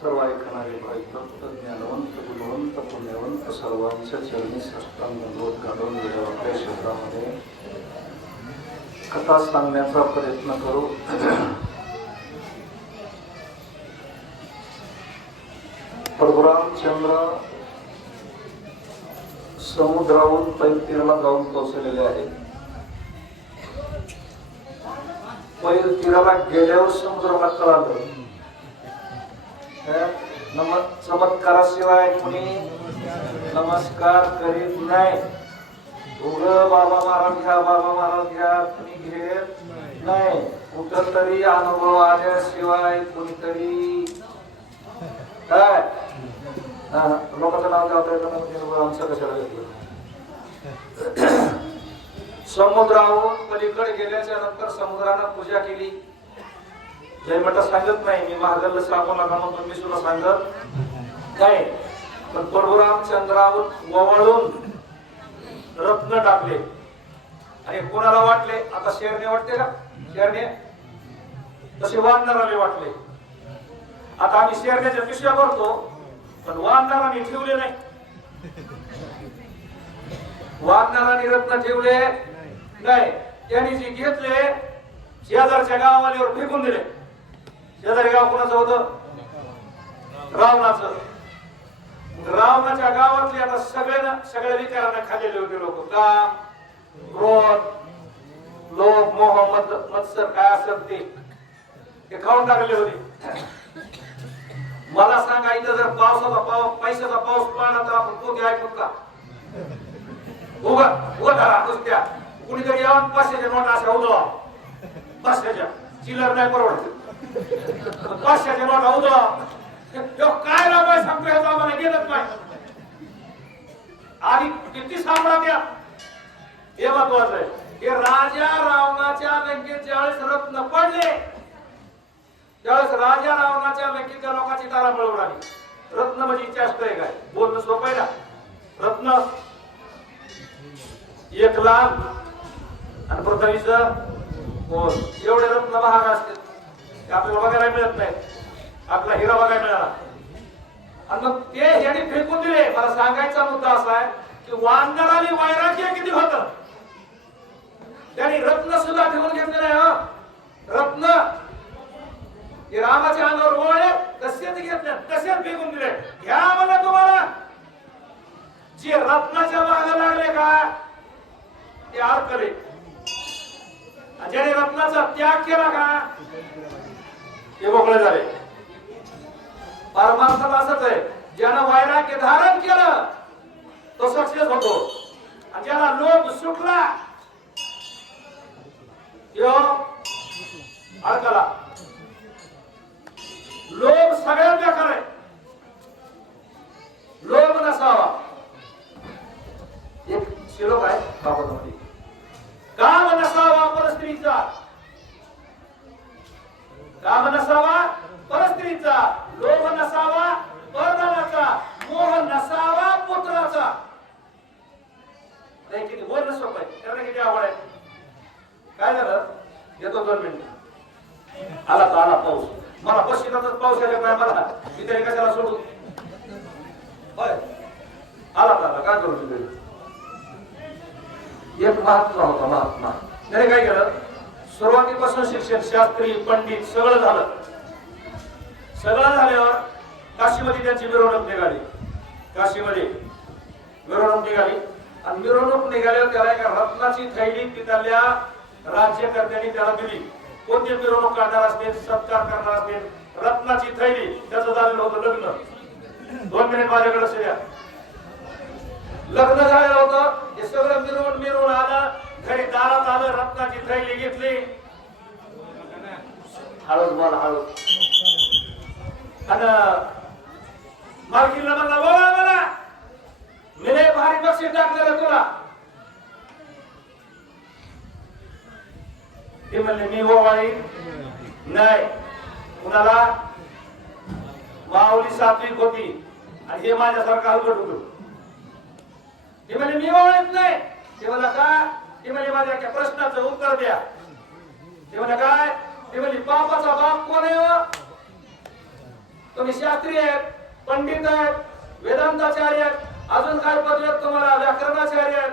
सर्व ऐकणारे भाई भक्त ज्ञानवंत गुणवंत पुण्यवंत सर्वांच्या चरणी साष्टांग बोध घालून गेलो आपल्या क्षेत्रामध्ये कथा सांगण्याचा प्रयत्न करू. प्रभुरामचंद्र समुद्रावरून पैतीराला जाऊन पोहोचलेले आहे पैर तीराला गेल्यावर समुद्राला कळालं नम चमत्काराशिवाय कुणी नमस्कार करीत नाही. उग बाबा महाराज घ्या बाबा महाराज घ्या कुणी घेत नाही. कुठं तरी अनुभव आल्याशिवाय कुणीतरी काय? हा, लोकांचं नाव गावता येतं म्हणजे आमचं कशाला घेतलं? समुद्रावरून पलीकडे गेल्याच्यानंतर समुद्रानं पूजा केली. म्हटलं सांगत नाही मी महागल्ल सांगू नका म्हणून मी सुद्धा सांगत नाही. पण परशुरामचंद्रावर ववळून रत्न टाकले. आणि कोणाला वाटले? आता शेरने वाटते का? शेरने? तसे वानराने वाटले. आता आम्ही शेरण्याच्या पिशव्या भरतो पण वानराने ठेवले नाही. वानराने रत्न ठेवले नाही. त्यांनी जे घेतले शेजारच्या गावाल्यावर फेकून दिले. शेजारी गाव कोणाचं होतं? रावणाचं. रावणाच्या गावातले आता सगळ्यांना सगळ्या विकारांना खाल्लेले होते लोक. काम क्रोध लोभ मोह मत मत्सर काय असत ते. ते खाऊन टाकले होते. मला सांगा इथं जर पावसाचा पाऊस पैशाचा पाऊस पडला तर आपण कोणी घ्यायचो का? उगा उगा धरा कुस्त्या कुणीतरी येऊन पाचशेच्या नोटा अशा उधळा पाचशेच्या. चिलर नाही परवडत. पाचशेच्या नोटा उधळा ह्यो काय लावाय सांगतो ह्याचा आम्हाला गेलंच नाही. आणि किती साम्राज्य हे महत्वाचं आहे. हे राजा रावणाच्या बँकेत ज्यावेळेस रत्न पडले त्यावेळेस राजा रावणाच्या बँकेच्या लोकांची तारा मिळवून आली. रत्न म्हणजे इच्छा आहे. काय बोलणं सोपं आहे ना? रत्न. एक लाख. आणि पृथ्वीच एवढे रत्न महाग असते ते आपल्याला बघायला मिळत नाही आपला हिरा बघायला मिळाला. आणि मग ते ह्याने फेकून दिले. मला सांगायचा मुद्दा असा आहे की वानराने वैराग्य किती होत? त्यांनी रत्न सुद्धा ठेवून घेतले नाही हं. रत्न. हे रामाच्या अंगावर ओळले तसेच घेतले तसेच फेकून दिले. घ्या मला तुम्हाला. जे रत्नाच्या मागे लागले का ते अडकले आणि ज्याने रत्नाचा त्याग केला का? ते मोकळे झाले. परमार्थ असंच आहे. ज्यानं वैराग्य धारण केलं तो सक्सेस होतो. आणि ज्याला लोभ सुटला अडकला लोभ सगळ्यात बेकार आहे. लोभ नसावा. एक श्लोक आहे भागवतामध्ये. काम नसावा परस्त्रीचा. काम नसावा परस्त्रीचा लोभ नसावा परदानाचा मोह नसावा पुत्राचा. नाही किती बोलणं सोपं आहे त्यांना किती आवड आहे. काय झालं? येतो दोन मिनिट. आला तर आला पाऊस. मला पश्चिमातच पाऊस यायला काय मला. तिथे कशाला सोडू? होय. आला तर आला काय करू तुम्ही? एक महात्मा होता महात्मा. त्याने काय केलं? सुरुवातीपासून शिक्षण शास्त्री पंडित सगळं झालं. सगळं झाल्यावर काशीमध्ये त्यांची मिरवणूक निघाली. काशीमध्ये मिरवणूक निघाली. आणि मिरवणूक निघाल्यावर त्याला एका रत्नाची थैली तिथल्या राज्यकर्त्यांनी त्याला दिली. कोणते मिरवणूक काढणार असते? सत्कार करणार असते. रत्नाची थैली. त्याचं झालेलं होतं लग्न. दोन मिनिट माझ्याकडे लक्ष द्या. लग्न झालेलं होतं. हे सगळं मिरवून मिरवून आलं. घरी दारात आलं रत्नाची थैली घेतली. हळूच बोला हळूच आणि मालकीला म्हणला बोला मला मी लय भारी बक्षीस टाकलेलं तुला. ते म्हणले मी ओवाळी नाही. कुणाला? माऊली सात्विक होती आणि हे माझ्यासारखा हलगट होतो ते म्हणजे मी ओळखत नाही. ते म्हणा का? ते म्हणजे माझ्या एका प्रश्नाचं उत्तर द्या. ते म्हणा काय? ते म्हणजे बापाचा बाप कोण आहे हो? तुम्ही शास्त्री आहेत पंडित आहेत वेदांताचार्य आहेत अजून काय पदवी आहेत तुम्हाला? व्याकरणाचार्य आहेत.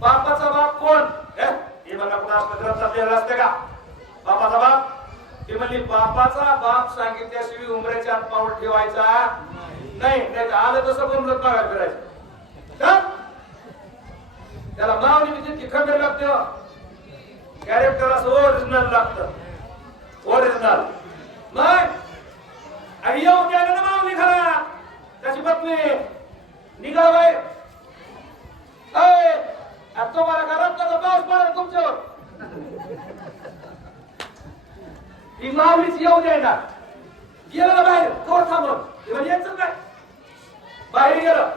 बापाचा बाप कोण? हे? मला कुणा असलं ग्रंथात लिहिलं असते का? बापाचा बाप? ती म्हणली बापाचा बाप सांगितल्याशिवाय उमऱ्याच्या आत पाऊल ठेवायचा नाही. नाही आलं तसं पण बघायला फिरायचं. त्याला नाव निमित्त खबर लागतं. लागते कॅरेक्टर असं ओरिजिनल लागतं. ओरिजिनल मग आणि येऊन द्यायला ना माव निघाला त्याची पत्नी. निघा बाई. अय, आता तुम्हाला का रक्ताचा पाऊस पडेल तुमच्यावर? ही मावलीच येऊ द्यायला गेलं ना बाहेर कोण थांबून म्हणजे यायचं काय? बाहेर गेलं.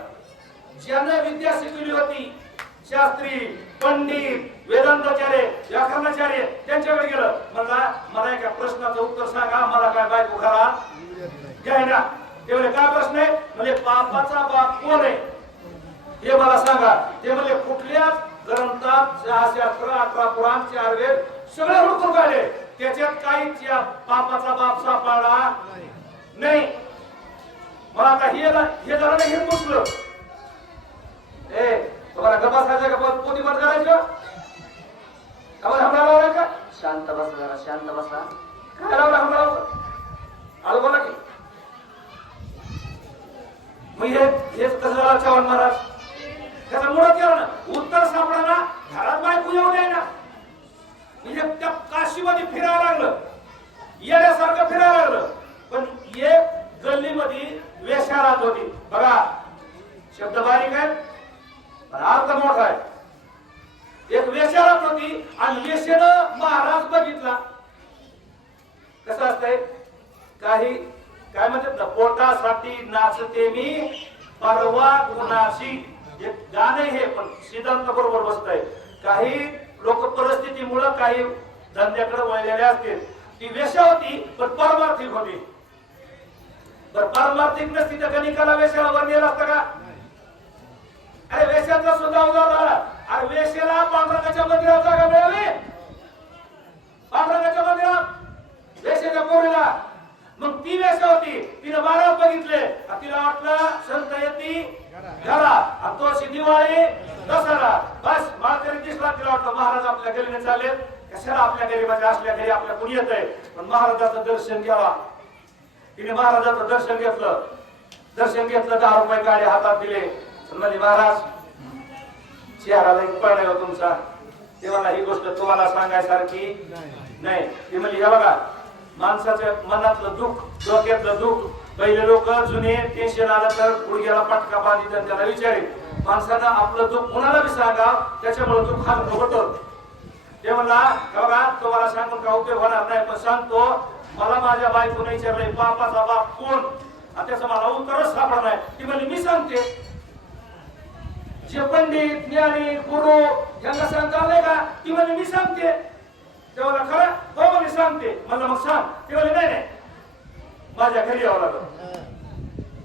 ज्यानं विद्या शिकवली होती शास्त्री पंडित वेदांताचार्य व्याकरणाचार्य त्यांच्याकडे गेलं. म्हणला मला एका प्रश्नाचं उत्तर सांगा मला काय बायको खरा? घ्याय ना. ते म्हणे काय प्रश्न आहे? म्हणजे बापाचा बाप कोण आहे? हे मला सांगा. ते म्हणजे कुठल्याच ग्रंथात सहाशे अकरा अकरा पुराण चार वेद सगळे हुडकून काढले त्याच्यात काहीच या बापाचा बाप सापडला नाही मला आता हे हे जरा नाही घेऊन बसलो ए तुम्हाला गपासायचं का पोत- पोती बंद करायचं आवाज हमला लावला का शांत बस जरा शांत बसा काय? लावला हमला लावला आलो बोला की मग हे हेच कसं झालं चव्हाण महाराज त्याचा मुळात गेला ना उत्तर सापडा घरात बाय येऊ द्याय ना म्हणजे त्या काशीमध्ये फिरायला लागलं येण्यासारखं फिरायला लागलं पण एक गल्लीमध्ये वेश्या राहत होती बघा शब्द बारीक आहे पण अर्थ मोठा आहे. एक वेश्या राहत होती आणि वेशेनं महाराज बघितला कसं असतंय काही काय म्हणते पोटासाठी नाचते मी परवा कुणाशी हे गाणं हे पण सिद्धांत बरोबर बसतंय. काही लोक परिस्थितीमुळं काही धंद्याकडे वळलेले असतील. ती वेशा होती पण पारमार्थिक होती. तर पारमार्थिक नसती तर गणिकाला वेशाला वर नेलं असतं का? अरे वेशाचा सुद्धा उदार झाला. अरे पांढरा पांडुरंगाच्या मंदिरात जागा मिळाली पांडुरंगाच्या मंदिरात वेश्याच्या पोरीला मग ती वेश्या होती तिने महाराज बघितले आणि तिला वाटलं संत येती घरा आणि तो अशी दिवाळी दसरा बस माळकरी दिसला तिला वाटलं महाराज आपल्या घरीने चालले कशाला आपल्या गरीबाच्या असल्या घरी आपल्या कुणी येत आहे पण महाराजाचं दर्शन घ्यावा. तिने महाराजाचं दर्शन घेतलं. दर्शन घेतलं दहा रुपये काढे हातात दिले. म्हणजे महाराज चेहराला एक पडला हो तुमचा. तेव्हा ही गोष्ट तुम्हाला सांगायसारखी नाही. ती म्हणजे हे बघा माणसाच्या मनातलं दुःख डोक्यातलं दुःख पहिले लोक जुने टेन्शन आलं तर गुडघ्याला पटका बांधित आणि त्याला विचारे माणसानं आपलं दुःख कोणाला बी सांगा त्याच्यामुळे दुःख हलकं होतं ते म्हणला हे बघा तुम्हाला सांगून का उपयोग होणार नाही पण सांगतो मला माझ्या बायकोने विचारलंय बापाचा बाप कोण? त्याचं मला उत्तरच सापडणार नाही. ती म्हणजे मी सांगते. जे पंडित ज्ञानी गुरु यांना सांगता आलंय का? ती म्हणजे मी सांगते. तेव्हा खरं? हो म्हणजे सांगते. मला मग सांग. ते म्हणजे नाही नाही. माझ्या घरी यावं लागलं.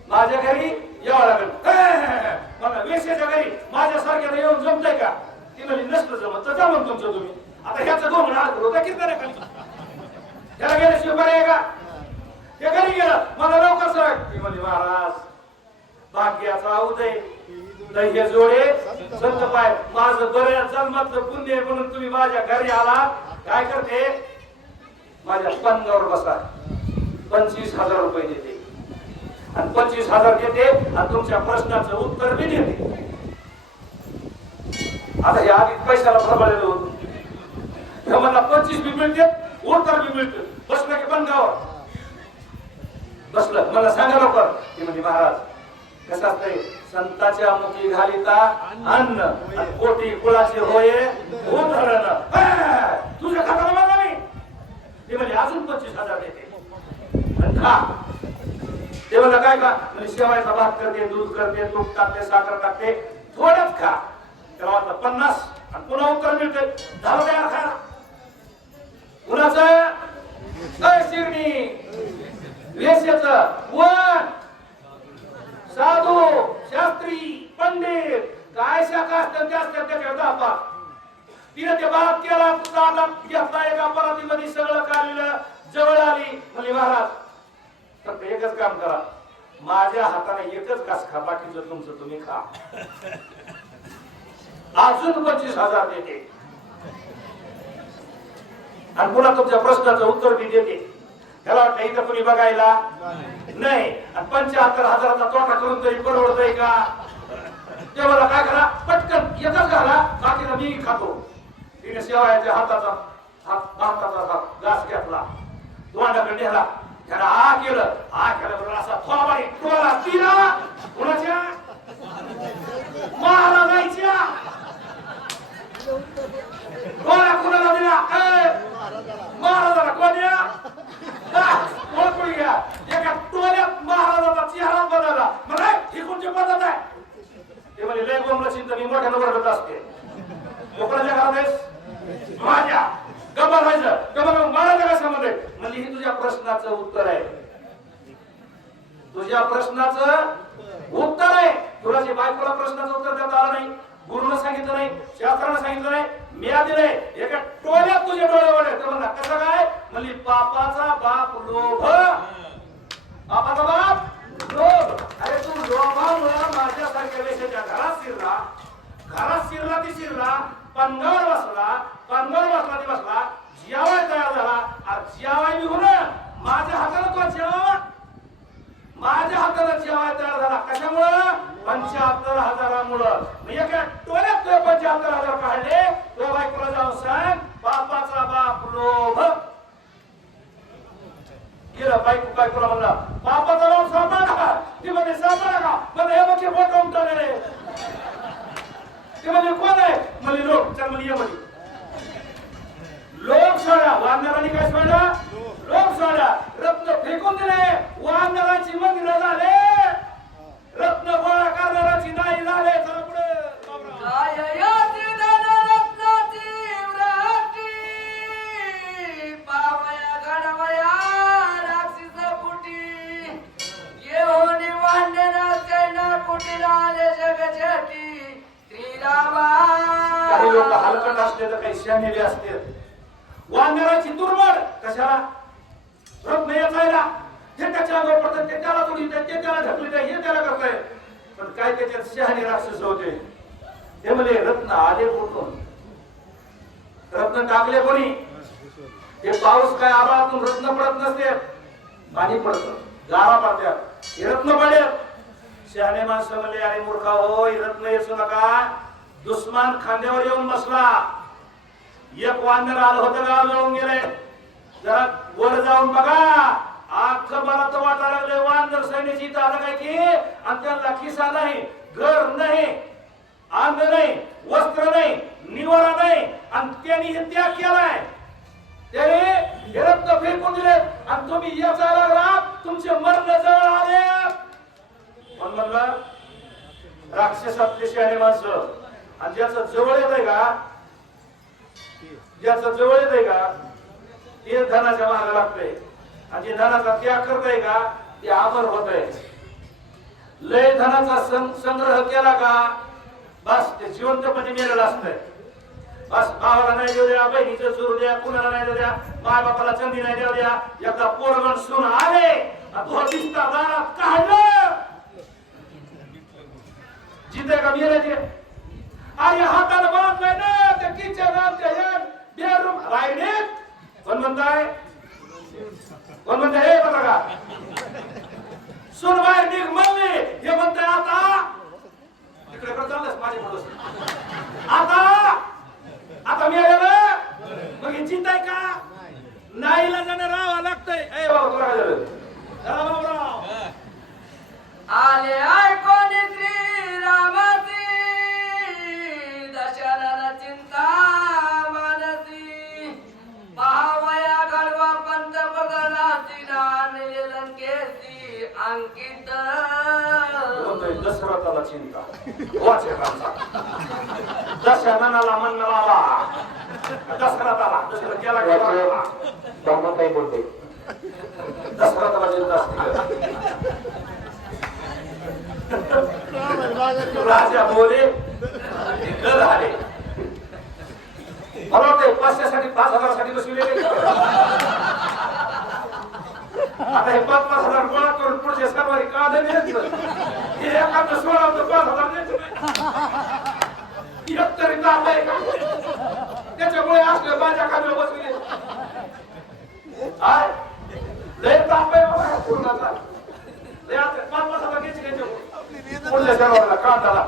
माझ्या घरी यावं लागेल. मला वेशेच्या घरी माझ्या सारख्याला येऊन जमतंय का? ती म्हणजे नसतं जमत तर जमन तुमचं तुम्ही. आता ह्याचं दोन म्हणा होता किती नाही खाली त्याला गेल्याशिवाय बरं आहे का? ते घरी गेलं. मला लवकर सांग. ती म्हणजे महाराज भाग्याचा उदय. दह्य जोडे. संत पाय माझं बऱ्या जन्मातलं पुण्य म्हणून तुम्ही माझ्या घरी आला. काय करते? माझ्या पंगावर बसा. पंचवीस हजार रुपये देते. आणि पंचवीस हजार देते आणि तुमच्या प्रश्नाचं उत्तर बी देते. आता या आधी पैशाला प्रमाणे होतो हे मला पंचवीस बी मिळते उत्तर बी मिळते बसलं की पंगावर बसलं. मला सांगा लवकर. ती म्हणजे महाराज कसं असतंय? संताच्या मुखी घालिता अन्न आणि कोटी कुळाचे होय उधरण तुझ्या खात्याला मला मी. ते म्हणजे अजून पंचवीस हजार देते. आणि खा. ते म्हणलं काय का म्हणजे शेवायचा भात करते दूध करते तूप टाकते साखर टाकते. थोडंच खा. त्याला वाटलं पन्नास आणि पुन्हा उत्तर मिळते झालं तयार खायला. कुणाचं अय शिरणी वेश्याच वन. साधू शास्त्री पंडित. काय शाखा असतात त्या असतात त्याच्या दापा तिने ते बाप केला दादा घेतला एका परातीमध्ये सगळं काढलेलं जवळ आली. म्हणली महाराज तर एकच काम करा. माझ्या हाताने एकच घास खा बाकीचं तुमचं तुम्ही खा. अजून पंचवीस हजार देते. आणि पुन्हा तुमच्या प्रश्नाचं उत्तर मी देते. त्याला वाटतं इथं कुणी बघायला? नाही. आणि पंच्याहत्तर हजाराचा तोटा करून तरी परवडतय का? ते मला काय करा? पटकन येतच घाला. बाकीला मी खातो. तिने शेवाळ्याच्या हाताचा हात भाताचा हात घास घेतला. तोंडाकडे नेला. त्याला आ केलं. आ केलं बरोबर असा थोबाडी टोला तिला कुणाच्या? महाराजांच्या. कोणा कुणाला दिला. महाराजाला कोण्या ओळखून घ्या एका टोल्यात महाराजाचा चेहरा बनवला मला ही कोणती पद्धत आहे. ते म्हणजे लय गोमला चिंता मी मोठ्या नवरत असते. तो कोणाच्या घरात आहेस? माझ्या. गबाल व्हायचं गबाल मला काय संबंध म्हणजे ही तुझ्या प्रश्नाचं उत्तर आहे. तुझ्या प्रश्नाचं उत्तर आहे. तुला जे बायकोला प्रश्नाचं उत्तर देता आलं नाही गुरुनं सांगितलं नाही शास्त्रानं सांगितलं नाही मी दिलंय एका टोल्यात तुझे डोळ्यावर वडे म्हणला कसं काय? म्हणजे पापाचा बाप लोभ. बापाचा बाप लोभ. अरे तू लोभामुळं माझ्यासारख्या वेशाच्या घरात शिरला. घरात शिरला ती शिरला. पंगावर बसला. पंगावर बसला ती बसला. जियावाय तयार झाला. आज जियावाय मी निघून माझ्या हाताला तो जेवा. माझ्या हाताला जेवाय तयार झाला. कशामुळं? पंच्याहत्तर हजारामुळं. मी एका टोल्यात तो पंच्याहत्तर हजार काढले. तो बायकोला जाऊन सांग बापाचा बाप लोभ. गेलं बायको बायकोला म्हणला बापाचा बाप सांभाळा का ती म्हणजे सांभाळा का म्हणजे हे बघे फोटो उमटवलेले ते म्हणजे कोण आहे? म्हणजे काही लोक हलकट असते तर काही शहाणेले असते. वानराची दुर्बळ कशाला? रत्न याचायला. हे त्याच्या अंगावर पडतात ते त्याला तोडी ते त्याला ढकली हे त्याला करताय. पण काय त्याच्यात शहाणे राक्षस होते? ते म्हणजे रत्न आले कुठून? रत्न टाकले कोणी? ते पाऊस काय आबाळातून रत्न पडत नसते. पाणी पडत गारा पडत्यात हे रत्न पडत शहाणे माणसं म्हणले अरे मूर्खा हो रत्न येसू नका. दुश्मन खांद्यावर येऊन बसला. एक वानर आलं होतं गाव जळून गेले. जरा वर जाऊन बघा. आख मला तर वाटा लागले वानर सैन्याची इथं आलं काय की? आणि त्यांना खिसा नाही घर नाही अंग नाही वस्त्र नाही निवारा नाही. आणि त्यांनी हे त्याग केलाय त्याने हे रक्त फेकून दिले. आणि तुम्ही याचा लागला तुमचे मरण जवळ आले. पण म्हणलं राक्षसातले शहरी माणसं. आणि ज्याचं जवळ येत आहे का? ज्याचं जवळ येत आहे का? ते धनाच्या मागे लागतंय. आणि जे धनाचा त्याग करताय का? ते आमर होत आहे लय धनाचा संग्रह केला का? बस ते जिवंतपणे मेलेलं असतंय. बस भावाला नाही देऊ द्या बहिणीचं सुरू द्या कुणाला नाही देऊ द्या माय बापाला चंदी नाही देऊ द्या. एकदा पोरगण सुन आले दिसता दारात काढलं. जिथे का मेले ते? अरे हाताला बांधलाय ना त्या किचन आमच्या या बेडरूम राहिले. कोण म्हणताय? कोण म्हणताय? हे बघा. का सुन बाहेर निघ म्हणले हे म्हणताय आता. इकडे कडे चाललंच माझ्या पुढं. आता? आता मी आले मग हे चिंताय का? नाही जाणं राहावं लागतंय. ए बाबा तुला काय झालं चला बाबराव आले ऐकोनी श्रीरामाची दशरथ दशरथाला चिंता वाचे रामचा दशरथाला म्हणणारा दशरथाला दशरथ गेला गेला काही बोलते दशरथाला चिंता असते राजा बोले आले मला वाटतंय पाचशेसाठी पाच हजारासाठी बसविले आता हे पाच पाच हजार गोळा माणूस आहे सरवारी का हे एखादं सोळा होतं पाच हजार द्यायचं एक तरी दाब आहे का त्याच्यामुळे असले माझ्या खाली बसले हाय लय ताप आहे बाबा पूर्णाचा लय आता पाच पाच हजार घ्यायचे घ्यायचे शनिवारला कांदाला